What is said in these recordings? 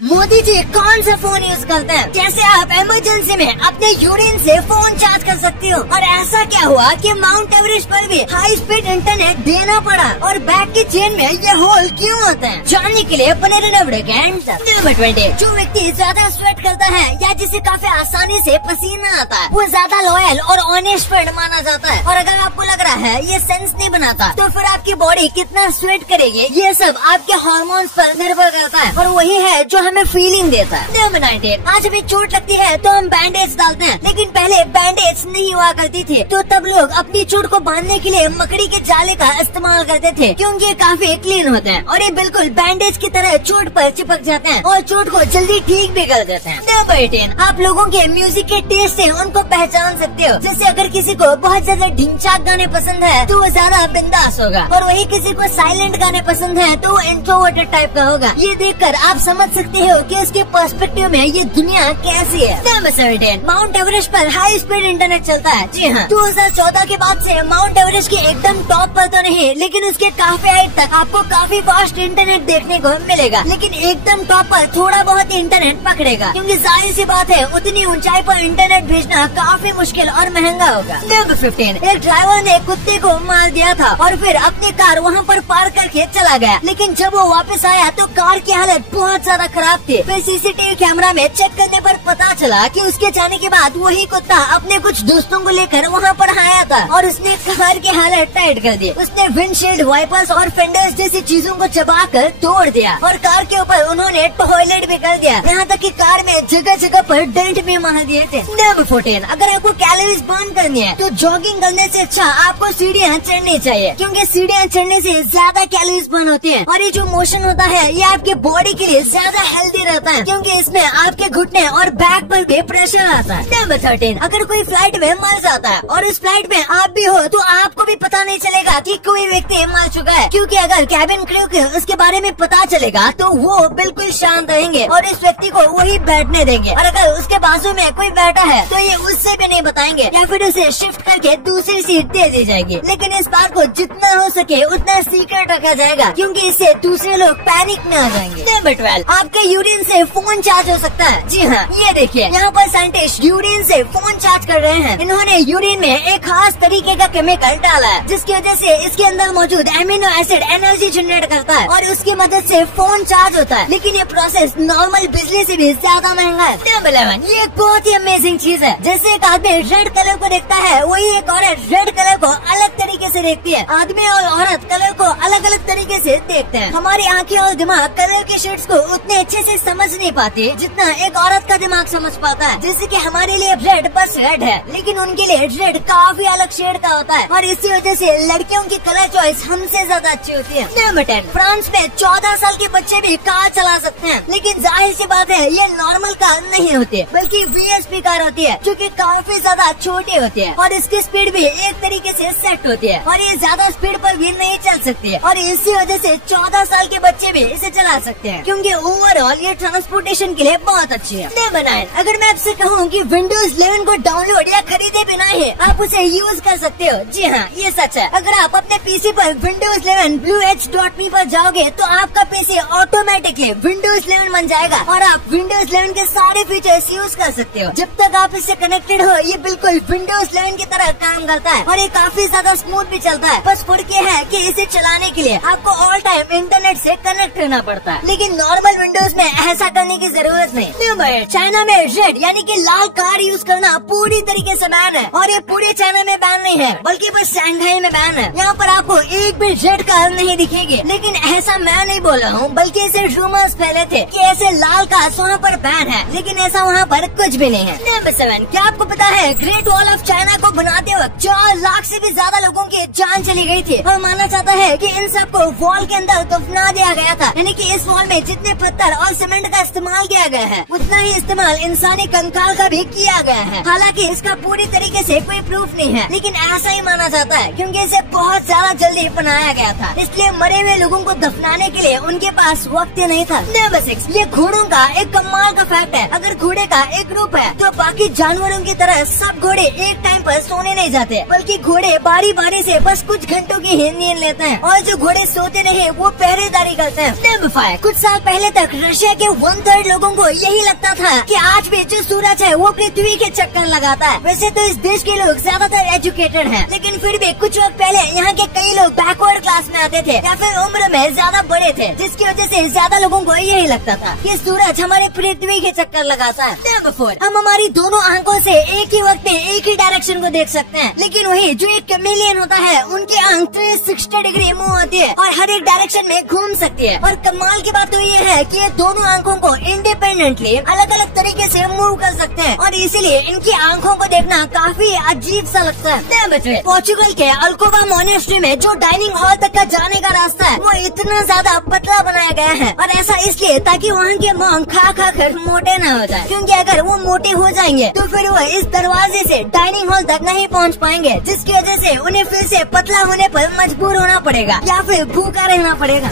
मोदी जी कौन सा phone use करते हैं? कैसे आप इमरजेंसी में अपने यूरिन से फोन चार्ज कर सकती हो? और ऐसा क्या हुआ कि माउंट एवरेस्ट पर भी हाई स्पीड इंटरनेट देना पड़ा? और बैग की चेन में ये होल क्यों होते हैं? जानने के लिए बने रहना वीडियो के एंड तक। नंबर 20, जो व्यक्ति ज्यादा स्वेट करता है या जिसे काफी आसानी से पसीना आता है वो ज्यादा लॉयल और ऑनेस्ट फ्रेंड माना जाता है। और अगर आपको लग रहा है ये सेंस नहीं बनाता तो फिर आपकी बॉडी कितना स्वेट करेगी ये सब आपके हार्मोन्स पर निर्भर करता है और वही है जो हमें फीलिंग देता है। नंबर 19, आज हमें चोट लगती है तो हम बैंडेज डालते हैं, लेकिन पहले बैंडेज नहीं हुआ करती थी तो तब लोग अपनी चोट को बांधने के लिए मकड़ी के जाले का इस्तेमाल करते थे क्योंकि ये काफी क्लीन होते हैं और ये बिल्कुल बैंडेज की तरह चोट पर चिपक जाते हैं और चोट को जल्दी ठीक भी कर देते हैं। नंबर 18, आप लोगों के म्यूजिक के टेस्ट से उनको पहचान सकते हो। जैसे अगर किसी को बहुत ज्यादा ढिंचाक गाने पसंद है तो वो ज्यादा बिंदास होगा और वही किसी को साइलेंट गाने पसंद है तो वो इंट्रोवर्टेड टाइप का होगा। ये देखकर आप समझ सकते हो कि उसके पर्सपेक्टिव में ये दुनिया कैसी है। नंबर 17, माउंट एवरेस्ट पर हाई स्पीड इंटरनेट चलता है। जी हाँ, 2014 के बाद से माउंट एवरेस्ट के एकदम टॉप पर तो नहीं लेकिन उसके काफी हाइट तक आपको काफी फास्ट इंटरनेट देखने को मिलेगा, लेकिन एकदम टॉप पर थोड़ा बहुत इंटरनेट पकड़ेगा क्योंकि जाहिर सी बात है उतनी ऊंचाई पर इंटरनेट भेजना काफी मुश्किल और महंगा होगा। नंबर 15, एक ड्राइवर ने कुत्ते को मार दिया था और फिर अपनी कार वहाँ पर पार्क करके चला गया, लेकिन जब वो वापस आया तो कार की हालत बहुत ज्यादा खराब थी। फिर सीसीटीवी कैमरा में चेक करने पर पता चला कि उसके जाने के बाद वही कुत्ता अपने कुछ दोस्तों को लेकर वहाँ पर आया था और उसने कार की हालत टाइट कर दी। उसने विंडशील्ड, वाइपर्स और फेंडर्स जैसी चीजों को चबाकर तोड़ दिया और कार के ऊपर उन्होंने टॉयलेट भी कर दिया, यहाँ तक कि कार में जगह जगह पर डेंट भी मार दिए थे। नंबर 14, अगर आपको कैलोरीज बर्न करनी है तो जॉगिंग करने से अच्छा आपको सीढ़ियाँ चढ़नी चाहिए क्योंकि सीढ़ियाँ चढ़ने से ज्यादा कैलोरीज बर्न होती है और ये जो मोशन होता है ये आपके बॉडी के लिए ज्यादा हेल्दी रहता है क्योंकि इसमें आपके घुटने और बैक पर भी प्रेशर आता है। नंबर 13, अगर कोई फ्लाइट में मर जाता है और उस फ्लाइट में आप भी हो तो आपको भी पता नहीं चलेगा कि कोई व्यक्ति मर चुका है क्योंकि अगर कैबिन क्रू को उसके बारे में पता चलेगा तो वो बिल्कुल शांत रहेंगे और इस व्यक्ति को वही बैठने देंगे और अगर उसके बाजू में कोई बैठा है तो ये उससे भी नहीं बताएंगे या फिर उसे शिफ्ट करके दूसरी सीट दे दी जाएगी, लेकिन इस बात को जितना हो सके उतना सीक्रेट रखा जाएगा क्योंकि इससे दूसरे लोग पैनिक में आ जाएंगे। नंबर 12, आपके यूरिन से फोन चार्ज हो सकता है। जी हाँ, ये देखिए यहाँ पर साइंटिस्ट यूरिन से फोन चार्ज कर रहे हैं। इन्होंने यूरिन में एक खास तरीके का केमिकल डाला है जिसकी वजह से इसके अंदर मौजूद एमिनो एसिड एनर्जी जनरेट करता है और उसकी मदद से फोन चार्ज होता है, लेकिन ये प्रोसेस नॉर्मल बिजली से भी ज्यादा महंगा है। नंबर 11, ये एक बहुत ही अमेजिंग चीज है। जैसे एक आदमी रेड कलर को देखता है वही एक औरत रेड कलर को अलग तरीके से देखती है। आदमी और औरत कलर को अलग अलग तरीके से देखते हैं। हमारी आंखें और दिमाग कलर के शेड्स को उतने अच्छे से समझ नहीं पाते जितना एक औरत का दिमाग समझ पाता है। जैसे कि हमारे लिए रेड बस रेड है लेकिन उनके लिए रेड काफी अलग शेड का होता है और इसी वजह से लड़कियों की कलर चॉइस हमसे ज्यादा अच्छी होती है। नंबर 10, फ्रांस में 14 साल के बच्चे भी कार चला सकते हैं, लेकिन जाहिर सी बात है ये नॉर्मल कार नहीं होती बल्कि VSP कार होती है जो कि काफी ज्यादा छोटी होती है और इसकी स्पीड भी एक तरीके से सेट होती है और ये ज्यादा स्पीड पर भी नहीं चल सकती है और इसी वजह से 14 साल के बच्चे भी इसे चला सकते हैं क्योंकि ओवरऑल ये ट्रांसपोर्टेशन के लिए बहुत अच्छी है। नंबर 9, अगर मैं आपसे कहूँ कि Windows 11 को डाउनलोड या खरीदे बिना ही आप उसे यूज कर सकते हो, जी हाँ ये सच है। अगर आप अपने पीसी पर Windows 11 blueedge.me पर जाओगे तो आपका पीसी ऑटोमेटिकली Windows 11 बन जाएगा और आप Windows 11 के सारे फीचर्स यूज कर सकते हो। जब तक आप इससे कनेक्टेड हो ये बिल्कुल Windows 11 की तरह काम करता है और ये काफी ज्यादा स्मूथ भी चलता है। बस फर्क ये है कि इसे चलाने के लिए आपको ऑल टाइम इंटरनेट से कनेक्ट रहना पड़ता है, लेकिन नॉर्मल विंडोज में ऐसा करने की जरूरत नहीं। नंबर 8, चाइना में रेड यानी कि लाल कार यूज करना पूरी तरीके से बैन है और ये पूरे चाइना में बैन नहीं है बल्कि बस शंघाई में बैन है। यहाँ पर आपको एक भी रेड कार नहीं दिखेगी, लेकिन ऐसा मैं नहीं बोल रहा हूँ बल्कि ऐसे रूमर्स फैले थे कि ऐसे लाल कार वहाँ पर बैन है, लेकिन ऐसा वहाँ पर कुछ भी नहीं है। नंबर 7, क्या आपको पता है ग्रेट वॉल ऑफ चाइना को बनाते वक्त 4 लाख से भी ज्यादा लोगों की जान चली गई थी और माना जाता है कि इन सबको वॉल के अंदर दफना दिया गया था, यानी कि इस वॉल में जितने पत्थर और सीमेंट का इस्तेमाल किया गया है उतना ही इस्तेमाल इंसानी कंकाल का भी किया गया है। हालांकि इसका पूरी तरीके से कोई प्रूफ नहीं है, लेकिन ऐसा ही माना जाता है क्योंकि इसे बहुत ज्यादा जल्दी बनाया गया था, इसलिए मरे हुए लोगों को दफनाने के लिए उनके पास वक्त नहीं था। नंबर 6, ये घोड़ों का एक कमाल का फैक्ट है। अगर घोड़े का एक ग्रुप है तो बाकी जानवरों की तरह सब घोड़े एक टाइम पर सोने नहीं जाते, बल्कि घोड़े बारी बारी से बस कुछ घंटों की नींद लेते हैं और जो घोड़े सोते नहीं वो पहरेदारी करते हैं। नंबर 5, कुछ साल पहले तक रशिया के 1/3 लोगों को यही लगता था कि आज भी जो सूरज है वो पृथ्वी के चक्कर लगाता है। वैसे तो इस देश के लोग ज्यादातर एजुकेटेड हैं, लेकिन फिर भी कुछ वक्त पहले यहाँ के कई लोग बैकवर्ड क्लास में आते थे या फिर उम्र में ज्यादा बड़े थे, जिसकी वजह से ज्यादा लोगों को यही लगता था कि सूरज हमारे पृथ्वी के चक्कर लगाता है। नंबर 4, हम हमारी दोनों आंखों से एक ही वक्त में एक ही डायरेक्शन को देख सकते हैं, लेकिन वही जो एक कैमेलियन होता है उनकी आंख 360 डिग्री मूव होती है और हर एक डायरेक्शन में घूम सकती है। और कमाल की बात तो ये है कि ये दोनों आंखों को इंडिपेंडेंटली अलग अलग तरीके से मूव कर सकते हैं और इसीलिए इनकी आंखों को देखना काफी अजीब सा लगता है। पोर्चुगल के अल्कोबा मोनेस्ट्री में जो डाइनिंग हॉल तक का जाने का रास्ता है वो इतना ज्यादा पतला बनाया गया है, और ऐसा इसलिए ताकि वहाँ के मोंक खा खा कर मोटे न हो जाए, क्योंकि अगर वो मोटे हो जाएंगे तो फिर वो इस दरवाजे से डाइनिंग हॉल तक नहीं पहुँच पाएंगे, जिसकी वजह से उन्हें फिर से पतला होने पर मजबूर होना पड़ेगा या फिर भूखा रहना पड़ेगा।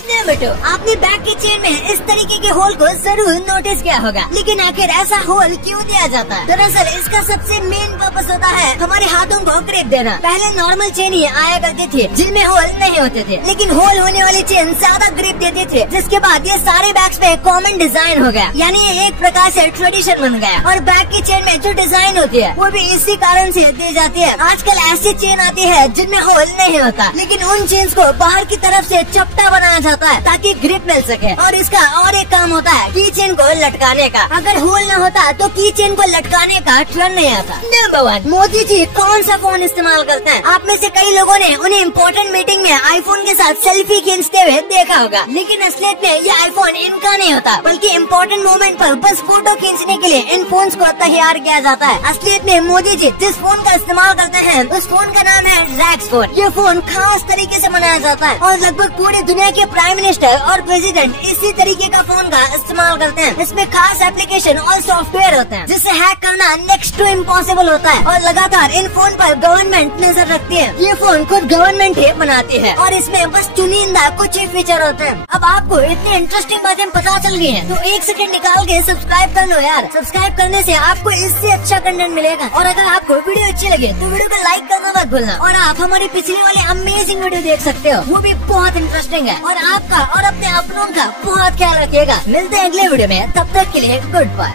आपने बैग की चेन में इस तरीके के होल को जरूर नोटिस किया होगा, लेकिन आखिर ऐसा होल क्यों दिया जाता है? दरअसल इसका सबसे मेन पर्पस होता है हमारे हाथों को ग्रिप देना। पहले नॉर्मल चेन ही आया करती थी जिनमें होल नहीं होते थे, लेकिन होल होने वाली चेन ज्यादा ग्रिप देती थी, जिसके बाद ये सारे बैग्स पे कॉमन डिजाइन हो गया, यानी ये एक प्रकार से ट्रेडिशन बन गया। और बैग की चेन में जो डिजाइन होती है वो भी इसी कारण से दी जाती है। आजकल ऐसी चेन आती है जिनमें होल नहीं होता, लेकिन उन चेन्स को बाहर की तरफ से चपटा बनाया जाता है ताकि ग्रिप मिल सके। और इसका और एक काम होता है की चेन को लटकाने का। अगर होल न होता तो की चेन को लटकाने का ट्रेंड नहीं आता। नंबर 1, मोदी जी कौन सा फोन इस्तेमाल करते हैं? आप में से कई लोगों ने उन्हें इम्पोर्टेंट मीटिंग में आईफोन के साथ सेल्फी खींचते हुए देखा होगा, लेकिन असलियत में ये आईफोन इनका नहीं होता, बल्कि इम्पोर्टेंट मोमेंट पर बस फोटो खींचने के लिए इन फोन को तैयार किया जाता है। असलियत में मोदी जी जिस फोन का इस्तेमाल करते हैं उस फोन का नाम है रैक्स फोन। ये फोन खास तरीके से बनाया जाता है और लगभग पूरी दुनिया के प्राइम मिनिस्टर और प्रेसिडेंट इसी तरीके का फोन का इस्तेमाल करते हैं। इसमें खास एप्लीकेशन और सॉफ्टवेयर होते हैं जिसे हैक करना नेक्स्ट टू इम्पॉसिबल होता है, और लगातार इन फोन पर गवर्नमेंट नजर रखती है। ये फोन खुद गवर्नमेंट ही बनाती है और इसमें बस चुनिंदा कुछ ही फीचर होते हैं। अब आपको इतनी इंटरेस्टिंग बातें पता चल गई हैं, तो 1 सेकंड निकाल के सब्सक्राइब कर लो यार। सब्सक्राइब करने से आपको इससे अच्छा कंटेंट मिलेगा, और अगर आपको वीडियो अच्छी लगे तो वीडियो को लाइक करना मत भूलना। और आप हमारी पिछली वाली अमेजिंग वीडियो देख सकते हो, वो भी बहुत इंटरेस्टिंग है। और आपका और अपने अपनों का बहुत ख्याल रखिएगा। मिलते हैं अगले वीडियो में, तब तक के लिए गुड बाय।